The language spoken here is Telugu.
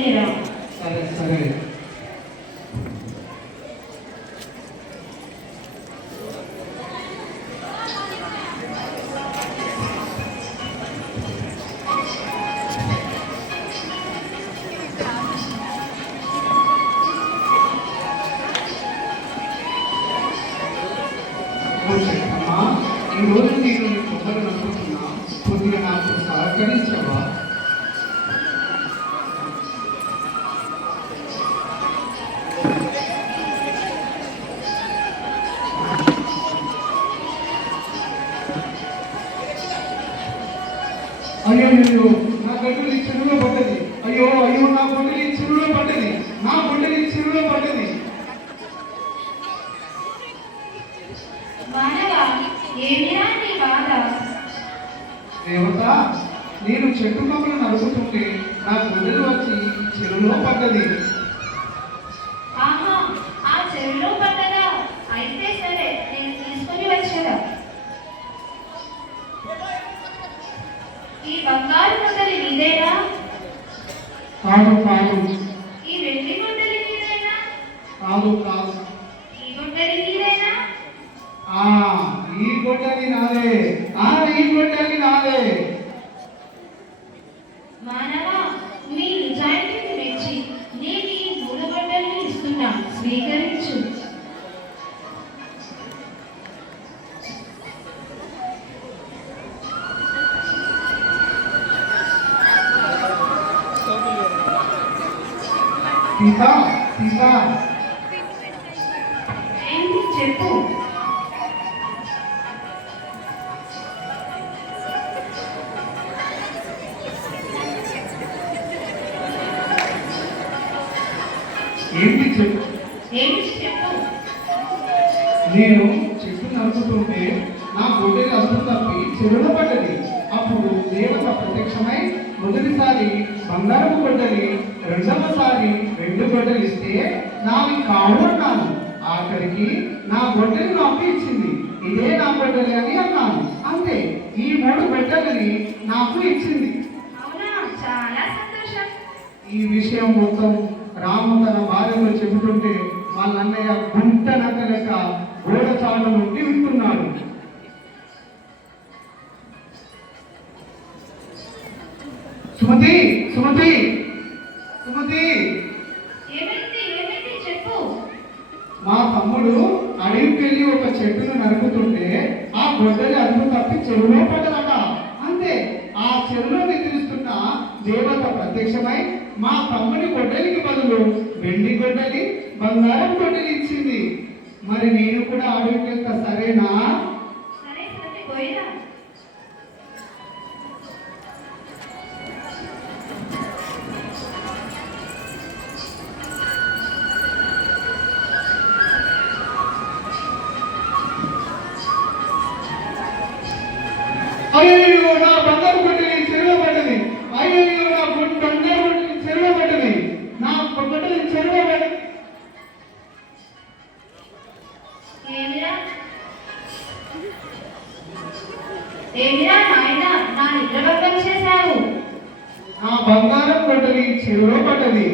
తీసుకొని రా. సరే సరే. ఈ రోజు నేను కొబ్బరి అనుకుంటున్నా, కొద్దిగా నాకు సహకరించవా? అయ్యో, నా గడ్డలు ఈ చెరువులో పడ్డది. అయ్యో అయ్యో, నా గొడ్డలి ఈ చెరువులో పడ్డది. నా గొడ్డలి ఈ చెరువులో పడ్డది. దేవత, నేను చెట్టు కొమ్మలు నరుకుతుంటే నా గొడ్డలి వచ్చి చెరువులో పడ్డది. ఆ చెరువులో పడ్డదా? అయితే సరే, నేను తీసుకొని వచ్చేదా. ఈ బంగారు గొడ్డలి నీదేనా? కాదు కాదు. ఈ వెండి గొడ్డలి నీదేనా? కాదు కాదు. ఈ గొడ్డలి నీదేనా? ఈ గొడ్డలి నాదే. ఈ గొడ్డలి నాదే. మానవా, నీ నిజాయితీని మెచ్చి నేను ఈ 3 గొడ్డలిని ఇస్తున్నా, స్వీకరించు. సీతా సీతా, ఏంటి చెప్పు. ఏంటి చెప్పు. నేను చెట్టు నరుకుతుంటే నా గొడ్డలి అదుపు తప్పి చెరువులో పడ్డది. అప్పుడు దేవత ప్రత్యక్షమై మొదటిసారి బంగారపు గొడ్డలి, రెండవసారి 2 గొడ్డలు ఇస్తే నావి కావు అన్నాను. ఆఖరికి నా గొడ్డలి నాకు ఇచ్చింది. ఇదే నా గొడ్డలి అని అన్నాను. అంతే, ఈ 3 గొడ్డలిని నాకు ఇచ్చింది. చాలా సంతోషం. ఈ విషయం మొత్తం రాము తన భార్యలో చెబుతుంటే వాళ్ళ అన్నయ్య గుంట నక్కలేక గోడ చాల నుండి వింటున్నాడు. సుమతి సుమతి సుమతి, చెప్పు. మా తమ్ముడు అడవికి వెళ్ళి ఒక చెట్టును నరుకుతుంటే ఆ గొడ్డలి అదుపు తప్పి చెరువులో పడ్డదట. అంతే, ఆ చెరువులో నిద్రిస్తున్న దేవత ప్రత్యక్షమై మా తమ్ముడి గొడ్డలికి బదులు వెండి గొడ్డలి, బంగారం గొడ్డలి ఇచ్చింది. మరి నేను కూడా అడవికి వెళ్తా, సరేనా? అయ్యో, నా బంగారు గొడ్డలి చెరువులో పడ్డది. అయ్యో, నా బంగారు గొడ్డలి చెరువులో పడ్డది. నా గొడ్డలి చెరువులో పడ్డది. ఏమిరా నాయన, నా నిద్రభంగం చేశావు. నా బంగారం గొడ్డలి చెరువులో పడ్డది.